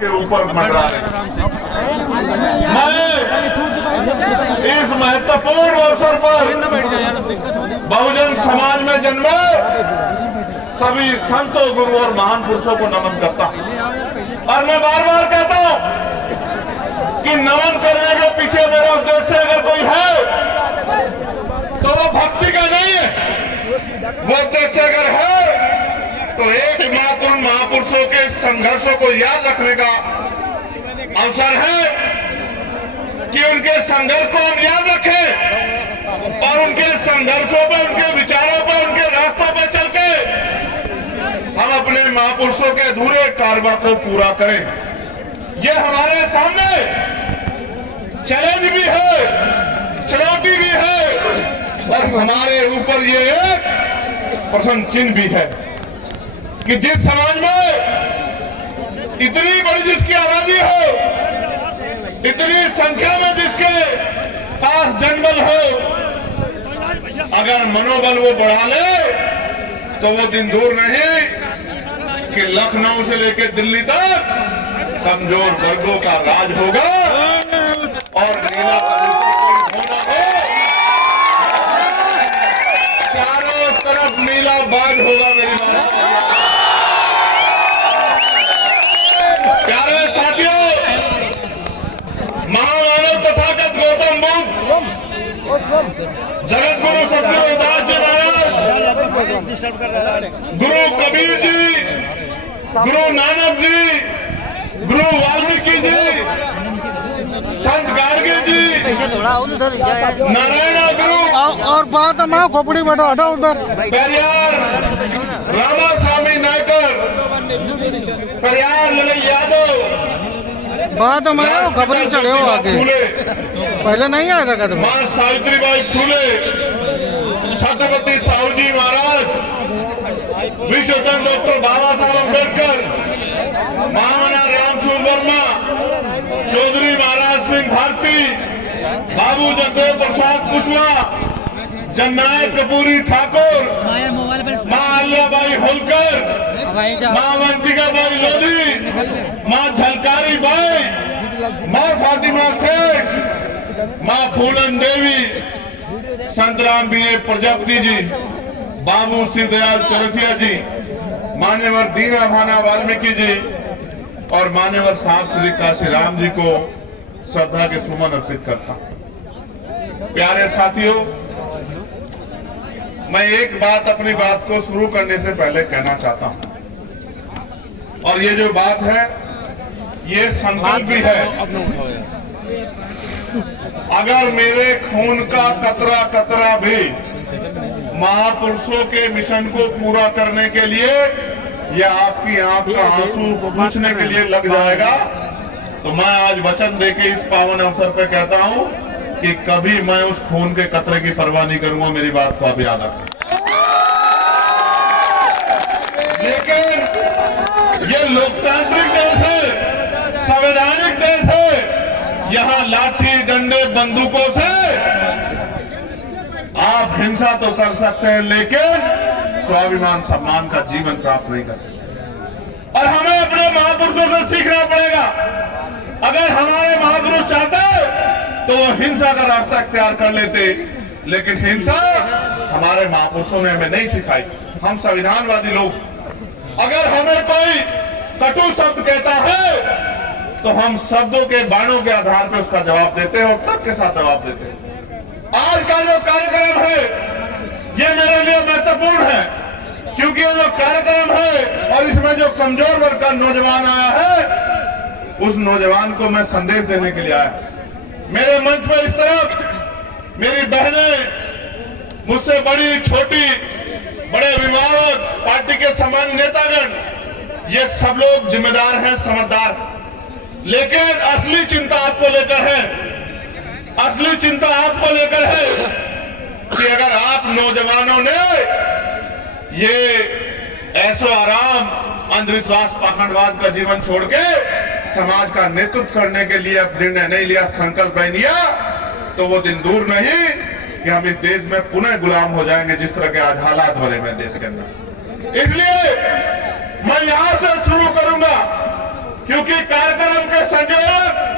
के ऊपर मंडरा रहे। मैं इस महत्वपूर्ण अवसर पर बहुजन समाज में जन्मे सभी संतों, गुरु और महान पुरुषों को नमन करता हूं। और मैं बार बार कहता हूं कि नमन करने के पीछे मेरा उद्देश्य अगर कोई है तो वो भक्ति का नहीं है। वो उद्देश्य अगर है तो एकमात्र उन महापुरुषों के संघर्षों को याद रखने का अवसर है कि उनके संघर्ष को हम याद रखें और उनके संघर्षों पर, उनके विचारों पर, उनके रास्तों पर चल के हम अपने महापुरुषों के अधूरे कार्य को पूरा करें। ये हमारे सामने चैलेंज भी है, चुनौती भी है और हमारे ऊपर ये एक प्रश्न चिन्ह भी है कि जिस समाज में इतनी बड़ी जिसकी आबादी हो, इतनी संख्या में जिसके पास जनबल हो, अगर मनोबल वो बढ़ा ले तो वो दिन दूर नहीं कि लखनऊ से लेकर दिल्ली तक कमजोर वर्गों का राज होगा और नीला होना हो, चारों तरफ नीला बाज होगा। मेरी बात प्यारे साथियों, महामानव तथागत गौतम बुद्ध, जगत गुरु सतगुरु रविदास जी महाराज, गुरु कबीर जी, गुरु नानक जी, गुरु वाल्मीकि जी, संत गार्गी जी, नारायण गुरु और बात मैं खोपड़ी बैठा हटा उधर पेरियार रामास्वामी नायकर, पेरियार ललई यादव, बात मैं खबरी चढ़े हो आगे, पहले नहीं आया था कदम। मां सावित्रीबाई फूले, छत्रपति साहू जी महाराज, विश्वरत्न डॉक्टर बाबा साहब अम्बेडकर, महामना रामसूर वर्मा, चौधरी महाराज सिंह भारती, बाबू जगदेव प्रसाद कुशवाहा, जननायक कपूरी ठाकुर, मां अहिल्याबाई होलकर, मां अवंतिकाबाई लोधी, मां झलकारी बाई, मां फातिमा शेख, मां फूलन देवी, संत राम बी प्रजापति जी, बाबू सिंह दयाल चौरसिया जी, मान्यवर दीना भाना वाल्मीकि जी और मान्यवर सांप श्री काशी राम जी को श्रद्धा के सुमन अर्पित करता हूं। प्यारे साथियों, मैं एक बात अपनी बात को शुरू करने से पहले कहना चाहता हूं और ये जो बात है ये संकल्प भी है। अगर मेरे खून का कतरा कतरा भी महापुरुषों के मिशन को पूरा करने के लिए या आपकी आंख का आंसू पूछने के लिए लग जाएगा तो मैं आज वचन देके इस पावन अवसर पर कहता हूं कि कभी मैं उस खून के कतरे की परवाह नहीं करूंगा। मेरी बात को आप याद रखें। लेकिन ये लोकतांत्रिक देश है, संवैधानिक देश है, यहाँ लाठी डंडे बंदूकों से आप हिंसा तो कर सकते हैं लेकिन स्वाभिमान सम्मान का जीवन प्राप्त नहीं कर सकते। और हमें अपने महापुरुषों से सीखना पड़ेगा। अगर हमारे महापुरुष चाहते तो वो हिंसा का रास्ता इख्तियार कर लेते, लेकिन हिंसा हमारे महापुरुषों ने हमें नहीं सिखाई। हम संविधानवादी लोग, अगर हमें कोई कटु शब्द कहता है तो हम शब्दों के बाणों के आधार पर उसका जवाब देते हैं और तर्क के साथ जवाब देते हैं। आज का जो कार्यक्रम है ये मेरे लिए महत्वपूर्ण है क्योंकि ये जो कार्यक्रम है और इसमें जो कमजोर वर्ग का नौजवान आया है उस नौजवान को मैं संदेश देने के लिए आया। मेरे मंच पर इस तरफ मेरी बहनें, मुझसे बड़ी छोटी, बड़े अभिभावक, पार्टी के सामान्य नेतागण, ये सब लोग जिम्मेदार हैं, समझदार, लेकिन असली चिंता आपको लेकर है। असली चिंता आपको लेकर है कि अगर आप नौजवानों ने ये ऐसो आराम, अंधविश्वास, पाखंडवाद का जीवन छोड़ के समाज का नेतृत्व करने के लिए अब निर्णय नहीं लिया, संकल्प नहीं लिया, तो वो दिन दूर नहीं कि हम इस देश में पुनः गुलाम हो जाएंगे जिस तरह के आज हालात हो रहे हैं देश के अंदर। इसलिए मैं यहां से शुरू करूंगा क्योंकि कार्यक्रम के संयोजक